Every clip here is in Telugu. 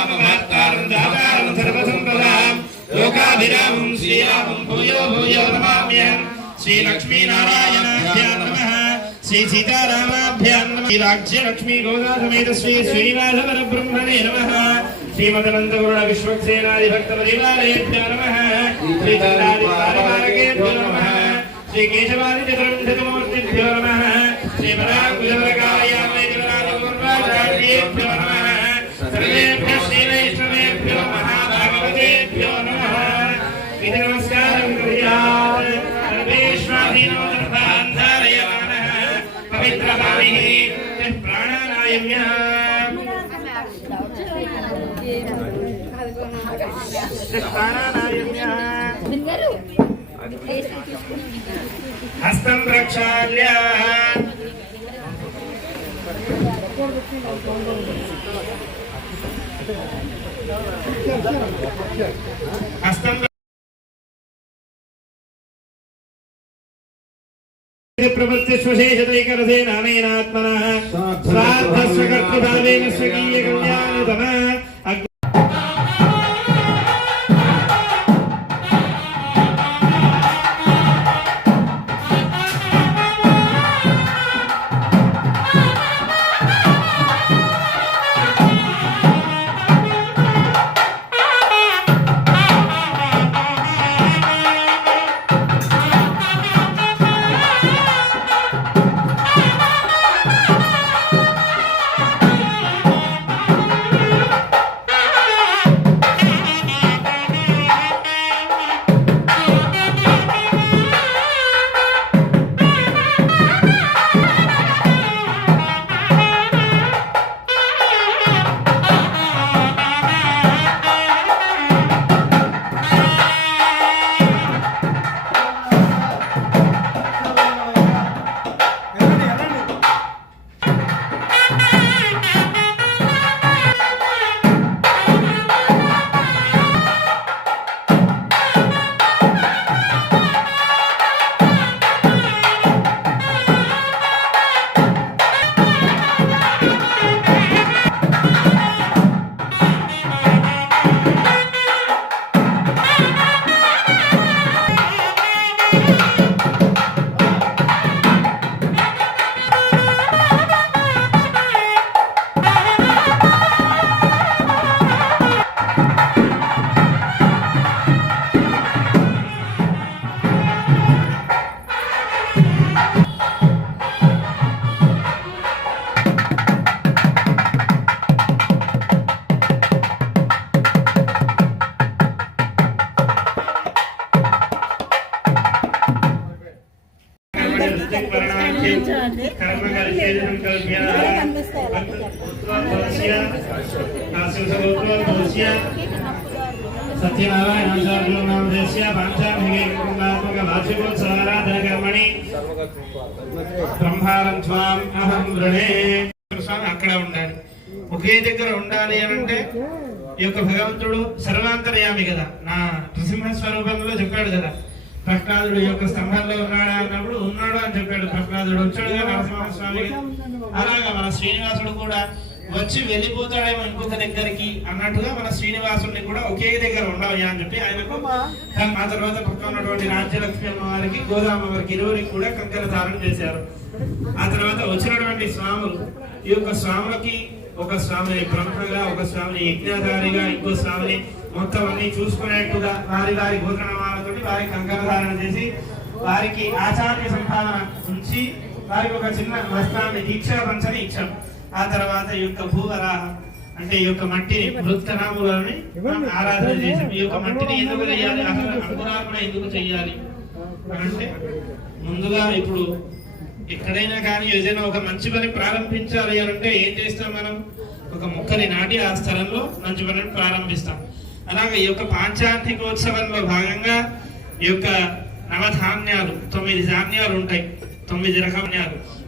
रामभक्तारं दातारं सर्वसम्पदां लोकाभिरामं श्रीरामं भूयो भूयो नमाम्यहम् श्रीलक्ष्मीनारायणाभ्यां नमः श्री सीतारामाभ्यां नमः श्री राज्यलक्ष्मी गोदा समेत श्री श्रीनिवास परब्रह्मणे नमः श्रीमदनन्दगुरुड विश्वक्सेनादि भक्त परिवारेभ्यो नमः श्री चंद्रादि पारमार्गेभ्यो नमः श्री केशवादि चतुर्विंशतिमूर्तिभ्यो नमः श्री पराकुलवरकायामे जगन्नाथपूर्वाचार्येभ्यो नमः सर्वेभ्यः श्रीवैष्णवेभ्यो महाभागवतेभ्यो नमः इति नमस्कारं कुर्यात् सर्वेष्वाधीनो दर्भान्धारयमानः पवित्रभाविः प्राणानायम्यः हस्तं प्रक्षाल्य हस्तं प्रवृत्तिष्वशेषतैकरसेन अनेनात्मनः स्वार्थस्वकर्तृभावेन स्वकीयकल्याणतमः सत्यनारायणाचार्यो नामधेयस्य पाञ्चाभिगे कुटुम्बात्मक वार्षिकोत्सवाराधनकर्मणि ब्रह्माणं त्वाम् अहं वृणे అక్కడ ఉండాలి ఒకే దగ్గర ఉండాలి అంటే ఈ యొక్క భగవంతుడు సర్వాంతర్యామి కదా నా నృసింహ స్వరూపంలో చెప్పాడు కదా ప్రహ్లాదుడు యొక్క స్తంభంలో ఉన్నాడా అన్నప్పుడు ఉన్నాడు అని చెప్పాడు ప్రహ్లాదుడు వచ్చాడుగా నరసింహస్వామి అలాగా మన శ్రీనివాసుడు కూడా వచ్చి వెళ్ళిపోతాడేమో ఇంకొక దగ్గరికి అన్నట్టుగా మన శ్రీనివాసుడిని కూడా ఒకే దగ్గర ఉండవయ్యా అని చెప్పి ఆయనకు ఆ తర్వాత పక్కన ఉన్నటువంటి రాజ్యలక్ష్మి అమ్మవారికి గోదామవారికి ఇరువురికి కూడా కంకణ ధారణ చేశారు. ఆ తర్వాత వచ్చినటువంటి స్వాములు ఈ యొక్క స్వాములకి ఒక స్వామిని బ్రహ్మగా ఒక స్వామిని యజ్ఞాధారిగా ఇంకో స్వామిని మొత్తం అన్ని చూసుకునేట్టుగా వారి వారి గోత్రనామాలతో వారికి కంకణ ధారణ చేసి వారికి ఆచార్య సంపాదన ఉంచి వారికి ఒక చిన్న వస్త్రాన్ని దీక్ష పంచని ఇచ్చాం. ఆ తర్వాత ఈ యొక్క భూవరాహ అంటే ఈ యొక్క మట్టిని వృత్తనాములని ఆరాధన చేసాం. ఈ యొక్క మట్టిని ఎందుకు చేయాలి, అసలు అంకురార్పణ ఎందుకు చెయ్యాలి అంటే ముందుగా ఇప్పుడు ఎక్కడైనా కానీ ఏదైనా ఒక మంచి పని ప్రారంభించాలి అంటే ఏం చేస్తాం, మనం ఒక మొక్కని నాటి ఆ స్థలంలో మంచి పనిని ప్రారంభిస్తాం. అలాగే ఈ యొక్క పాంచాంతికోత్సవంలో భాగంగా ఈ యొక్క నవధాన్యాలు 9 ధాన్యాలు ఉంటాయి, 9 రకాలు.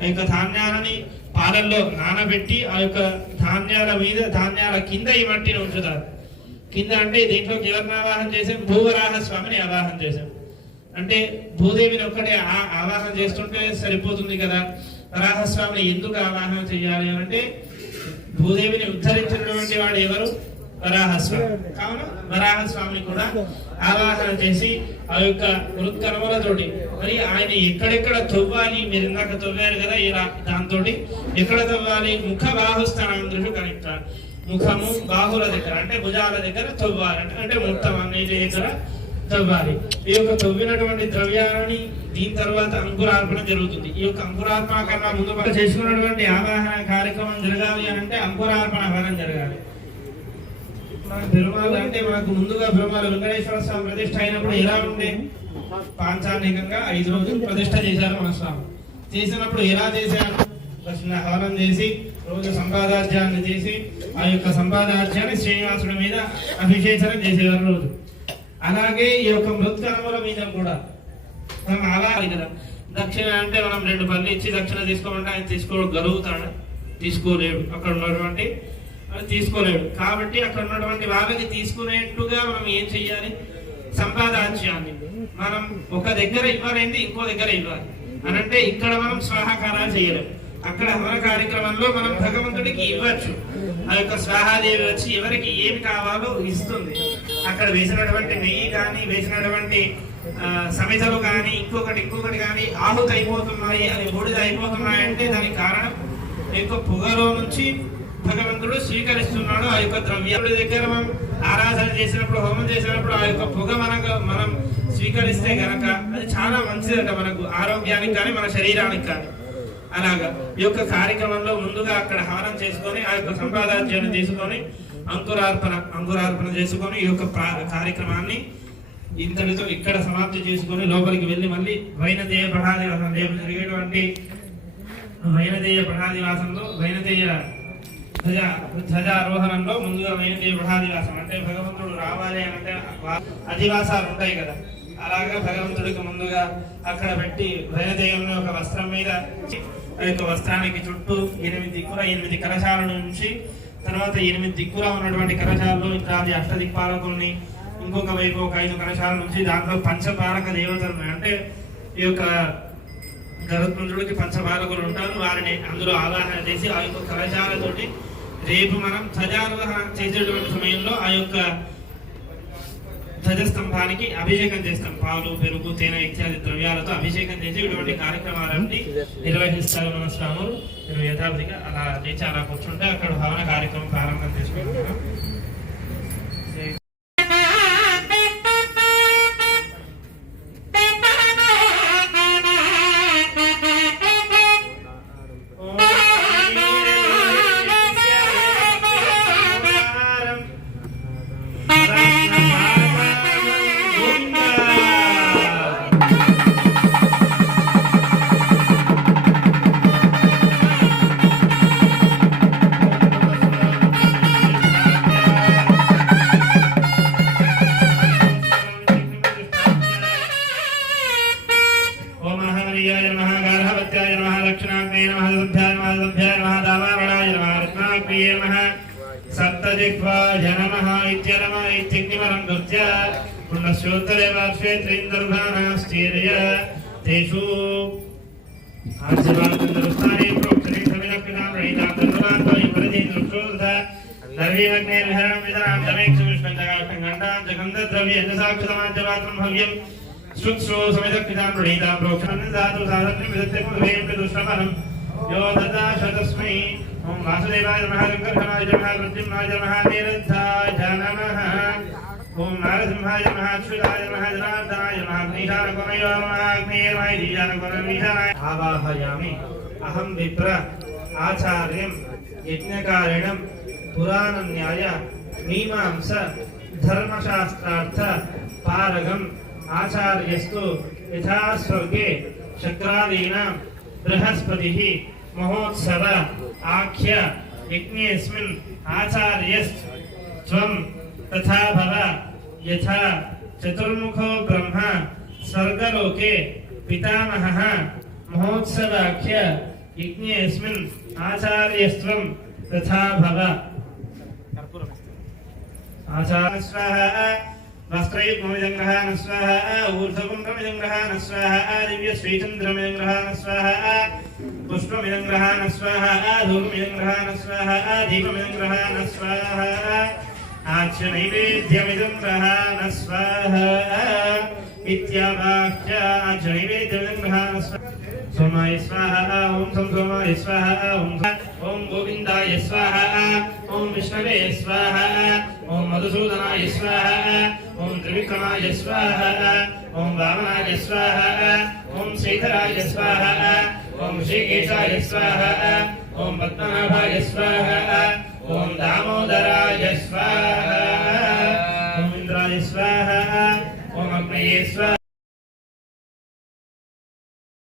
ఆ యొక్క ధాన్యాలని పాలల్లో నానబెట్టి ఆ యొక్క ధాన్యాల మీద ధాన్యాల కింద ఈ మట్టిని ఉంచుతారు. కింద అంటే దీంట్లోకి ఎవరిని ఆవాహన చేసాం, భూవరాహ స్వామిని ఆవాహన చేసాం. అంటే భూదేవిని ఒక్కటే ఆవాహన చేస్తుంటే సరిపోతుంది కదా, వరాహస్వామిని ఎందుకు ఆవాహన చేయాలి అంటే భూదేవిని ఉద్ధరించినటువంటి వాడు ఎవరు, వరాహస్వామి. కావున వరాహస్వామిని కూడా ఆవాహన చేసి ఆ యొక్క వృత్కర్మలతోటి మరి ఆయన ఎక్కడెక్కడ తవ్వాలి, మీరు ఇందాక తవ్వారు కదా ఇలా దాంతో ఎక్కడ తవ్వాలి, ముఖ బాహుస్థానం దృష్టి కనెక్టాలి. ముఖము బాహుల దగ్గర అంటే భుజాల దగ్గర తవ్వాలి, అంటే మొత్తం అన్నిటి దగ్గర తవ్వాలి. ఈ యొక్క తవ్వినటువంటి ద్రవ్యాలని దీని తర్వాత అంకురార్పణ జరుగుతుంది. ఈ యొక్క అంకురార్పణ కన్నా ముందు చేసుకున్నటువంటి ఆవాహన కార్యక్రమం జరగాలి అని అంటే అంకురార్పణ హవనం జరగాలి. పెరుమాళ్ అంటే మనకు ముందుగా పెరుమాళ్ వెంకటేశ్వర స్వామి ప్రతిష్ఠ అయినప్పుడు ఎలా ఉండే, పాంచానికంగా 5 రోజులు ప్రతిష్ఠ చేశారు మన స్వామి. చేసినప్పుడు ఎలా చేశారు, చిన్న హవనం చేసి రోజు సంపాదార్జ్యాన్ని చేసి ఆ యొక్క సంపాదార్జ్యాన్ని శ్రీనివాసుడి మీద అభిషేచనం చేసేవారు రోజు. అలాగే ఈ యొక్క మృత్కర్మల మీద కూడా మనం ఆవాలి కదా. దక్షిణ అంటే మనం 2 పనులు ఇచ్చి దక్షిణ తీసుకోమంటే ఆయన తీసుకోగలుగుతాడు, తీసుకోలేడు. అక్కడ ఉన్నటువంటి తీసుకోలేడు. కాబట్టి అక్కడ ఉన్నటువంటి వాళ్ళకి తీసుకునేట్టుగా మనం ఏం చెయ్యాలి, సంపాదార్జ్యాన్ని మనం ఒక దగ్గర ఇవ్వాలండి, ఇంకో దగ్గర ఇవ్వాలి అనంటే ఇక్కడ మనం స్వాహాకారాలు చేయలేము. అక్కడ హవన కార్యక్రమంలో మనం భగవంతుడికి ఇవ్వచ్చు. ఆ యొక్క స్వాహాదేవి వచ్చి ఎవరికి ఏమి కావాలో ఇస్తుంది. అక్కడ వేసినటువంటి నెయ్యి కానీ, వేసినటువంటి సమితలు కానీ, ఇంకొకటి కానీ ఆహుతి అయిపోతున్నాయి, అది బూడిద అయిపోతున్నాయి అంటే దానికి కారణం ఈ యొక్క పొగలో నుంచి భగవంతుడు స్వీకరిస్తున్నాడు ఆ యొక్క ద్రవ్యాల దగ్గర. మనం ఆరాధన చేసినప్పుడు, హోమం చేసినప్పుడు ఆ యొక్క పొగ మనం స్వీకరిస్తే గనక అది చాలా మంచిదట మనకు, ఆరోగ్యానికి కానీ మన శరీరానికి కానీ. అలాగా ఈ యొక్క కార్యక్రమంలో ముందుగా అక్కడ హవనం చేసుకొని ఆ యొక్క సంపాదార్జ్యాన్ని తీసుకొని అంకురార్పణ చేసుకొని ఈ యొక్క కార్యక్రమాన్ని ఇంతటితో ఇక్కడ సమాప్తి చేసుకొని లోపలికి వెళ్ళి మళ్ళీ వైనతేయ పఠాదివాసం రేపు జరిగేటువంటి వైనతేయ పఠాదివాసంలో వైనతేయ ధ్వజారోహణంలో ముందుగా వైనతేయ పఠాదివాసం అంటే భగవంతుడు రావాలి అంటే అధివాసాలు ఉంటాయి కదా, అలాగా భగవంతుడికి ముందుగా అక్కడ పెట్టి వైనతేయంలో ఒక వస్త్రం మీద ఆ యొక్క వస్త్రానికి చుట్టూ 8 కలశాల నుంచి తర్వాత 8 దిక్కులా ఉన్నటువంటి కలశాల్లో ఇంకా అష్టదిక్పాలకుల్ని, ఇంకొక వైపు ఒక 5 కలశాల నుంచి దాంట్లో పంచపాలక దేవతలు అంటే ఈ యొక్క గరుత్మంతుడికి పంచపాలకులు ఉంటారు. వారిని అందులో ఆవాహన చేసి ఆ యొక్క కలశాలతోటి రేపు మనం ధ్వజారోహణ చేసేటువంటి సమయంలో ఆ యొక్క ధ్వజస్తంభానికి అభిషేకం చేస్తాం. పాలు, పెరుగు, తేనె ఇత్యాది ద్రవ్యాలతో అభిషేకం చేసి ఇటువంటి కార్యక్రమాలన్నీ నిర్వహిస్తారు మన స్వాములు. మీరు యథావిధిగా అలా చేసి అలా కూర్చుంటే అక్కడ హవన కార్యక్రమం ప్రారంభం చేసుకుంటున్నాం. ओम वासुदेवाय नमः शंकरनाय नमः प्रद्युम्नाय नमः निरुद्धाय नमः ओम नारसिंहाय नमः अच्युताय नमः जनार्दनाय नमः अग्निशानकोनय नमः अग्नेयमाय दीजानकोनमीशानाय आवाहयामि अहं विप्र आचार्यं यज्ञकारिणं पुराणन्याय मीमांस धर्मशास्त्रार्थ पारगम् आचार्यस्तु यथा स्वर्गे शक्रादीनां बृहस्पतिः महोत्सव आख्य यज्ञेऽस्मिन् आचार्यस्त्वं तथा भव यथा चतुर्मुखो ब्रह्म स्वर्गलोके पितामहः महोत्सवाख्य यज्ञेऽस्मिन् आचार्यस्त्वं तथा भव आचार्य स्वाहा वस्त्रयुग्ममिदं ग्रहाण स्वाहा ऊर्ध्वपुण्ड्रमिदं ग्रहाण स्वाहा दिव्यश्रीचन्द्रमिदं ग्रहाण स्वाहा पुष्पमिदं ग्रहाण स्वाहा धूपमिदं ग्रहाण स्वाहा दीपमिदं ग्रहाण स्वाहा आच्य नैवेद्यमिदं प्रहान स्वाहा इत्यावाक्य आच्य नैवेद्यमिदं प्रहान स्वाहा सोमाय स्वाहा ओम सोमाय स्वाहा ओम गोविंदाय स्वाहा ओम विष्णवे स्वाहा ओम मधुसूदनाय स्वाहा ओम त्रिविक्रमाय स्वाहा ओम वामनाय स्वाहा ओम श्रीधराय स्वाहा ओम श्रीकेशाय स्वाहा ओम पद्मनाभाय स्वाहा ओम दामोदराय स्वाहा ओम इंद्राय स्वाहा ओम अग्नये स्वाहा